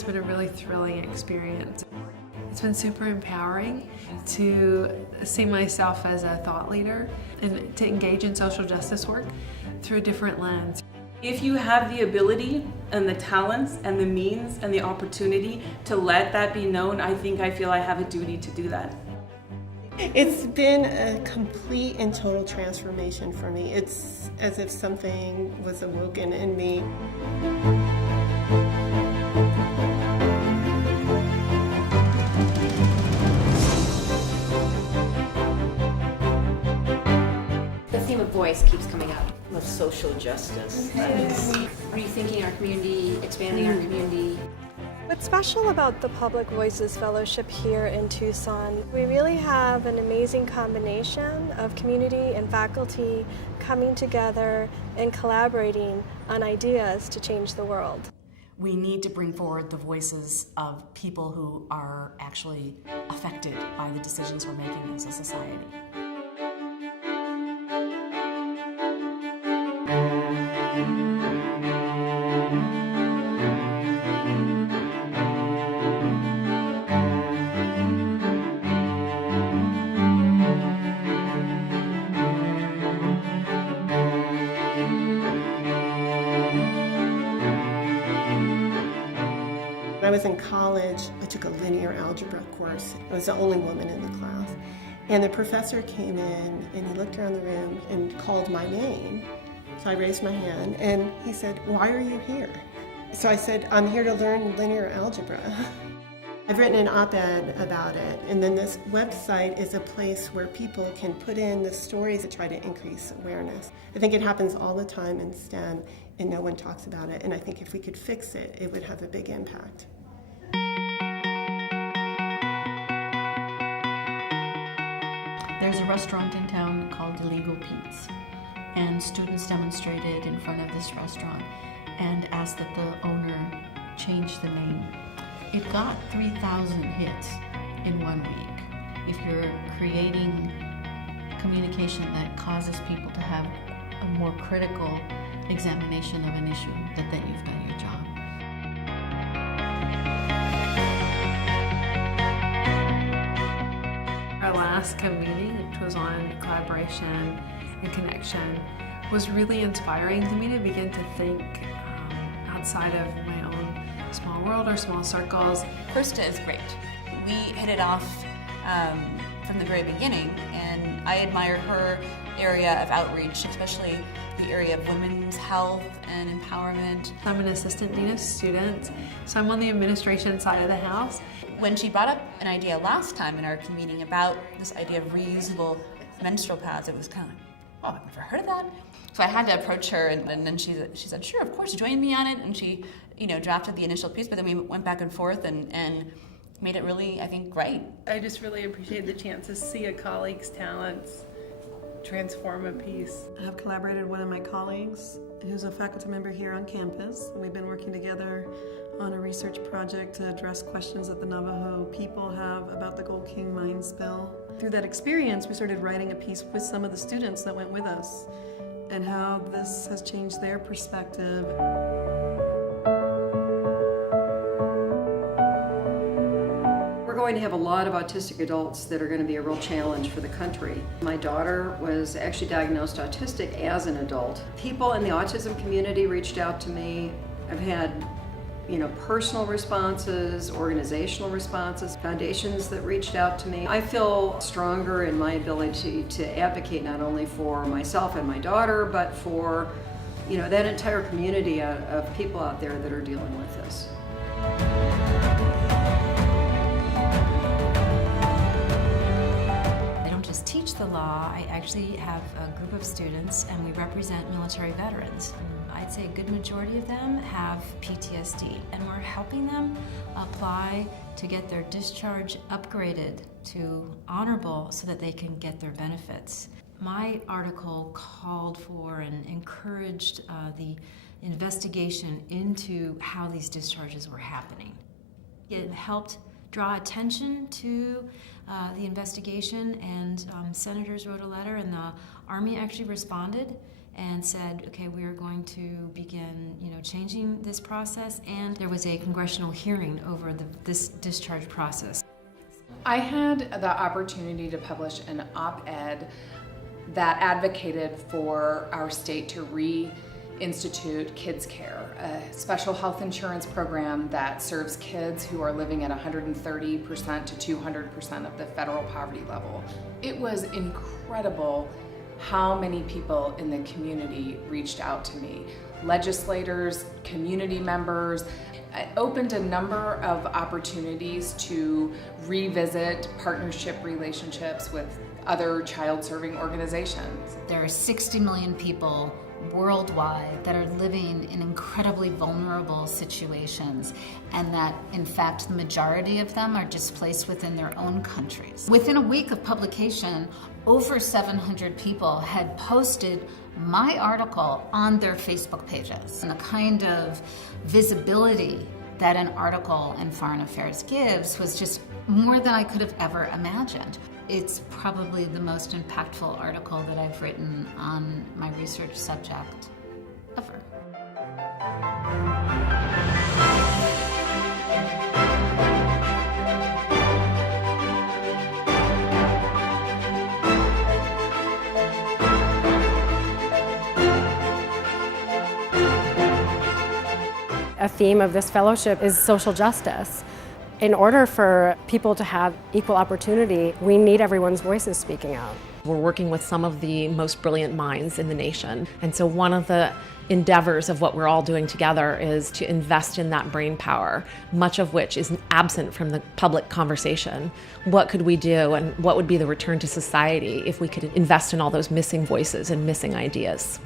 has been a really thrilling experience. It's been super empowering to see myself as a thought leader and to engage in social justice work through a different lens. If you have the ability and the talents and the means and the opportunity to let that be known, I feel I have a duty to do that. It's been a complete and total transformation for me. It's as if something was awoken in me. The theme of voice keeps coming up. Of social justice. Rethinking our community, expanding our community. What's special about the Public Voices Fellowship here in Tucson, we really have an amazing combination of community and faculty coming together and collaborating on ideas to change the world. We need to bring forward the voices of people who are actually affected by the decisions we're making as a society. When I was in college, I took a linear algebra course. I was the only woman in the class. And the professor came in and he looked around the room and called my name. So I raised my hand and he said, "Why are you here?" So I said, "I'm here to learn linear algebra." I've written an op-ed about it, and then this website is a place where people can put in the stories to try to increase awareness. I think it happens all the time in STEM and no one talks about it, and I think if we could fix it, it would have a big impact. There's a restaurant in town called Illegal Pete's, and students demonstrated in front of this restaurant and asked that the owner change the name. It got 3,000 hits in 1 week. If you're creating communication that causes people to have a more critical examination of an issue, then you've done your job. Our last meeting, which was on collaboration and connection, was really inspiring to me to begin to think outside of my own small world or small circles. Krista is great. We hit it off from the very beginning, and I admire her area of outreach, especially the area of women's health and empowerment. I'm an assistant dean of students, so I'm on the administration side of the house. When she brought up an idea last time in our meeting about this idea of reusable menstrual pads, it was kind of like, oh, I've never heard of that. So I had to approach her, and then she said, sure, of course, join me on it. And she, drafted the initial piece, but then we went back and forth and made it really, I think, great. I just really appreciate the chance to see a colleague's talents transform a piece. I have collaborated with one of my colleagues who's a faculty member here on campus. We've been working together on a research project to address questions that the Navajo people have about the Gold King mine spill. Through that experience, we started writing a piece with some of the students that went with us and how this has changed their perspective. We're going to have a lot of autistic adults that are going to be a real challenge for the country. My daughter was actually diagnosed autistic as an adult. People in the autism community reached out to me. I've had personal responses, organizational responses, foundations that reached out to me. I feel stronger in my ability to advocate not only for myself and my daughter, but for that entire community of people out there that are dealing with this. I don't just teach the law, I actually have a group of students and we represent military veterans. I'd say a good majority of them have PTSD, and we're helping them apply to get their discharge upgraded to honorable so that they can get their benefits. My article called for and encouraged the investigation into how these discharges were happening. It helped draw attention to the investigation, and senators wrote a letter and the Army actually responded and said, okay, we are going to begin, changing this process. And there was a congressional hearing over this discharge process. I had the opportunity to publish an op-ed that advocated for our state to reinstitute Kids Care, a special health insurance program that serves kids who are living at 130% to 200% of the federal poverty level. It was incredible how many people in the community reached out to me. Legislators, community members. It opened a number of opportunities to revisit partnership relationships with other child-serving organizations. There are 60 million people worldwide that are living in incredibly vulnerable situations, and that in fact the majority of them are displaced within their own countries. Within a week of publication, over 700 people had posted my article on their Facebook pages. And the kind of visibility that an article in Foreign Affairs gives was just more than I could have ever imagined. It's probably the most impactful article that I've written on my research subject ever. A theme of this fellowship is social justice. In order for people to have equal opportunity, we need everyone's voices speaking out. We're working with some of the most brilliant minds in the nation. And so one of the endeavors of what we're all doing together is to invest in that brain power, much of which is absent from the public conversation. What could we do, and what would be the return to society if we could invest in all those missing voices and missing ideas?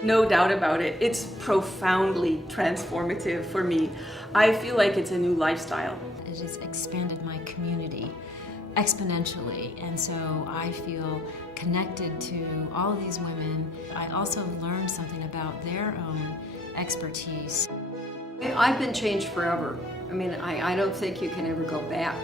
No doubt about it, it's profoundly transformative for me. I feel like it's a new lifestyle. It has expanded my community exponentially, and so I feel connected to all of these women. I also learned something about their own expertise. I've been changed forever. I mean, I don't think you can ever go back.